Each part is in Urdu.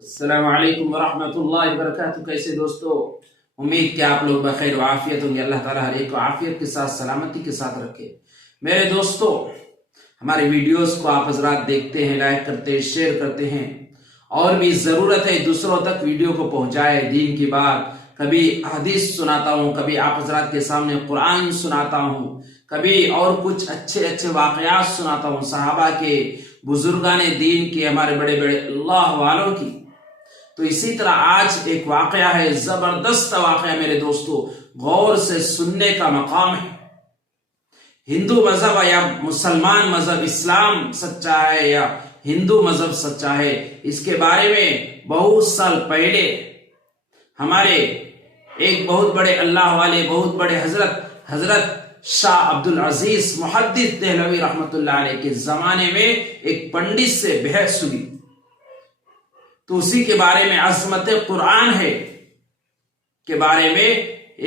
السلام علیکم ورحمۃ اللہ وبرکاتہ۔ کیسے دوستو؟ امید کہ آپ لوگ بخیر و عافیت ہوں گے۔ اللہ تعالیٰ ہر ایک کو عافیت کے ساتھ سلامتی کے ساتھ رکھے۔ میرے دوستو، ہمارے ویڈیوز کو آپ حضرات دیکھتے ہیں، لائک کرتے ہیں، شیئر کرتے ہیں، اور بھی ضرورت ہے دوسروں تک ویڈیو کو پہنچائے۔ دین کی بات، کبھی حدیث سناتا ہوں، کبھی آپ حضرات کے سامنے قرآن سناتا ہوں، کبھی اور کچھ اچھے اچھے واقعات سناتا ہوں، صحابہ کے، بزرگان دین کے، ہمارے بڑے بڑے اللہ والوں کی۔ تو اسی طرح آج ایک واقعہ ہے، زبردست واقعہ میرے دوستو، غور سے سننے کا مقام ہے۔ ہندو مذہب یا مسلمان مذہب، اسلام سچا ہے یا ہندو مذہب سچا ہے، اس کے بارے میں بہت سال پہلے ہمارے ایک بہت بڑے اللہ والے، بہت بڑے حضرت شاہ عبد العزیز محدث دہلوی رحمۃ اللہ علیہ کے زمانے میں ایک پنڈت سے بحث ہوئی، تو اسی کے بارے میں عظمت قرآن ہے کے بارے میں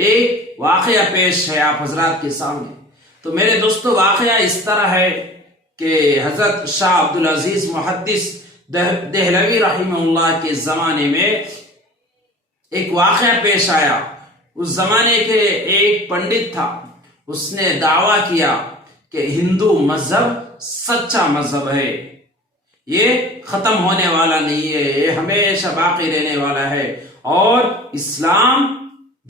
ایک واقعہ پیش ہے آپ حضرات کے سامنے۔ تو میرے دوستو، واقعہ اس طرح ہے کہ حضرت شاہ عبد العزیز محدث دہلوی رحمہ اللہ کے زمانے میں ایک واقعہ پیش آیا۔ اس زمانے کے ایک پنڈت تھا، اس نے دعویٰ کیا کہ ہندو مذہب سچا مذہب ہے، یہ ختم ہونے والا نہیں ہے، یہ ہمیشہ باقی رہنے والا ہے، اور اسلام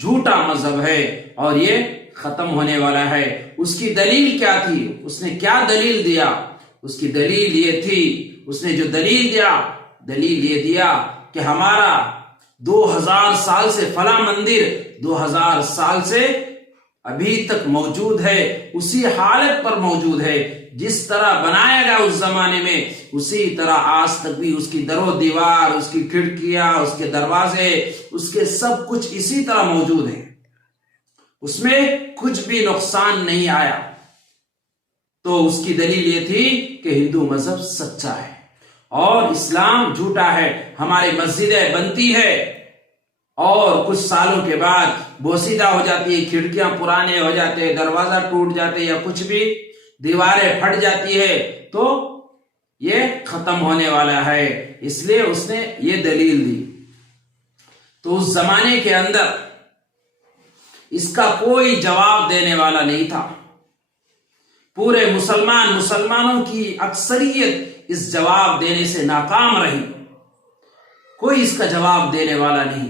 جھوٹا مذہب ہے اور یہ ختم ہونے والا ہے۔ اس کی دلیل کیا تھی؟ اس نے کیا دلیل دیا؟ اس کی دلیل یہ تھی، اس نے جو دلیل یہ دیا کہ ہمارا 2000 سال سے فلاں مندر 2000 سال سے ابھی تک موجود ہے، اسی حالت پر موجود ہے، جس طرح بنایا گیا اس زمانے میں اسی طرح آج تک بھی اس کی در و دیوار، اس کی کھڑکیاں، اس کے دروازے، اس کے سب کچھ اسی طرح موجود ہے، اس میں کچھ بھی نقصان نہیں آیا۔ تو اس کی دلیل یہ تھی کہ ہندو مذہب سچا ہے اور اسلام جھوٹا ہے۔ ہماری مسجدیں بنتی ہے اور کچھ سالوں کے بعد بوسیدہ ہو جاتی ہے، کھڑکیاں پرانے ہو جاتے ہیں، دروازہ ٹوٹ جاتے یا کچھ بھی، دیواریں پھٹ جاتی ہے، تو یہ ختم ہونے والا ہے۔ اس لیے اس نے یہ دلیل دی۔ تو اس زمانے کے اندر اس کا کوئی جواب دینے والا نہیں تھا۔ پورے مسلمانوں کی اکثریت اس جواب دینے سے ناکام رہی، کوئی اس کا جواب دینے والا نہیں۔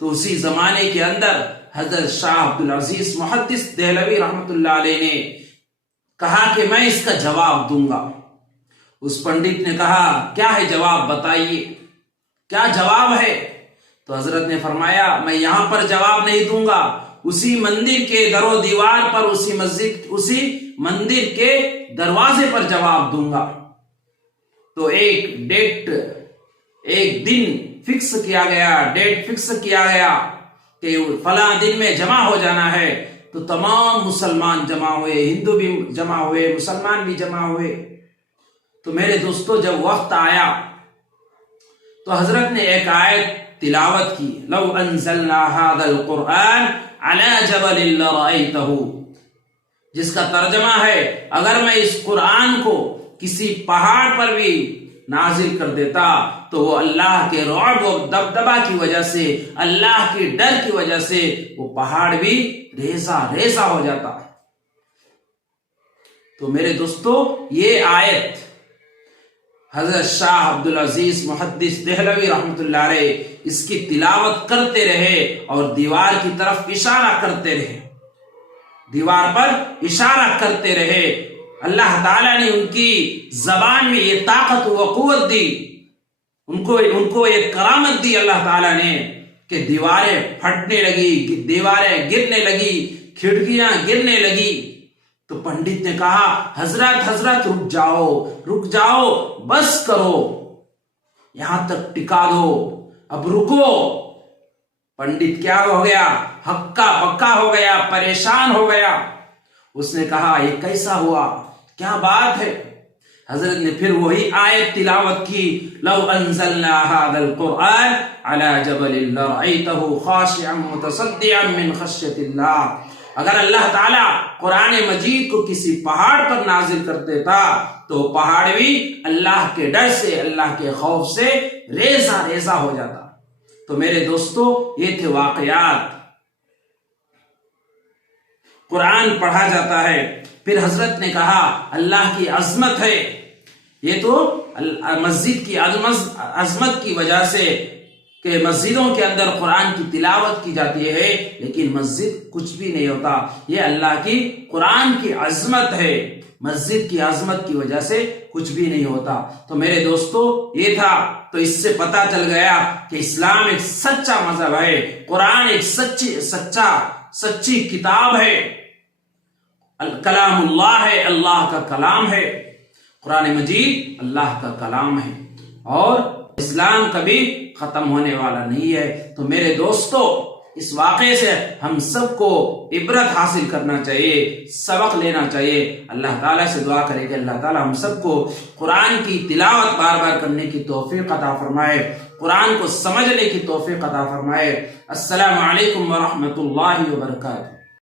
تو اسی زمانے کے اندر حضرت شاہ عبد العزیز محدث دہلوی رحمۃ اللہ علیہ نے کہا کہ میں اس کا جواب دوں گا۔ اس پنڈت نے کہا، کیا ہے جواب؟ بتائیے کیا جواب ہے؟ تو حضرت نے فرمایا، میں یہاں پر جواب نہیں دوں گا، اسی مندر کے در و دیوار پر، اسی مندر کے دروازے پر جواب دوں گا۔ تو ایک دن فکس کیا گیا کہ فلاں دن میں جمع ہو جانا ہے۔ تو تمام مسلمان جمع ہوئے، ہندو بھی جمع ہوئے، مسلمان بھی جمع ہوئے۔ تو میرے دوستو، جب وقت آیا تو حضرت نے ایک آیت تلاوت کی، لو انزلنا هذا القرآن على جبل لرأيته، جس کا ترجمہ ہے، اگر میں اس قرآن کو کسی پہاڑ پر بھی نازل کر دیتا تو وہ اللہ کے رعب و دبدبہ کی وجہ سے، اللہ کے ڈر کی وجہ سے وہ پہاڑ بھی ریزہ ہو جاتا۔ تو میرے دوستو، یہ آیت حضرت شاہ عبد العزیز محدث دہلوی رحمۃ اللہ علیہ اس کی تلاوت کرتے رہے اور دیوار کی طرف اشارہ کرتے رہے، دیوار پر اشارہ کرتے رہے۔ اللہ تعالیٰ نے ان کی زبان میں یہ طاقت و قوت دی، ان کو یہ کرامت دی اللہ تعالیٰ نے کہ دیواریں پھٹنے لگی، دیواریں گرنے لگی، کھڑکیاں گرنے لگی۔ تو پنڈت نے کہا، حضرت رک جاؤ، بس کرو، یہاں تک ٹکا دو، اب رکو۔ پنڈت کیا ہو گیا؟ ہکا بکا ہو گیا، پریشان ہو گیا۔ اس نے کہا، یہ کیسا ہوا؟ کیا بات ہے؟ حضرت نے پھر وہی آیت تلاوت کی، لو انزلنا هذا القرآن على جبل لرأيته خاشعا متصدعا من خشية الله۔ اگر اللہ تعالیٰ قرآن مجید کو کسی پہاڑ پر نازل کر دیتا تو پہاڑ بھی اللہ کے ڈر سے، اللہ کے خوف سے ریزہ ریزہ ہو جاتا۔ تو میرے دوستو، یہ تھے واقعات۔ قرآن پڑھا جاتا ہے، پھر حضرت نے کہا اللہ کی عظمت ہے، یہ تو مسجد کی عظمت کی وجہ سے کہ مسجدوں کے اندر قرآن کی تلاوت کی جاتی ہے، لیکن مسجد کچھ بھی نہیں ہوتا، یہ اللہ کی قرآن کی عظمت ہے، مسجد کی عظمت کی وجہ سے کچھ بھی نہیں ہوتا۔ تو میرے دوستو، یہ تھا، تو اس سے پتہ چل گیا کہ اسلام ایک سچا مذہب ہے، قرآن ایک سچی کتاب ہے، کلام اللہ ہے، اللہ کا کلام ہے، قرآن مجید اللہ کا کلام ہے، اور اسلام کبھی ختم ہونے والا نہیں ہے۔ تو میرے دوستو، اس واقعے سے ہم سب کو عبرت حاصل کرنا چاہیے، سبق لینا چاہیے۔ اللہ تعالیٰ سے دعا کرے کہ اللہ تعالیٰ ہم سب کو قرآن کی تلاوت بار بار کرنے کی توفیق عطا فرمائے، قرآن کو سمجھنے کی توفیق عطا فرمائے۔ السلام علیکم ورحمۃ اللہ وبرکاتہ۔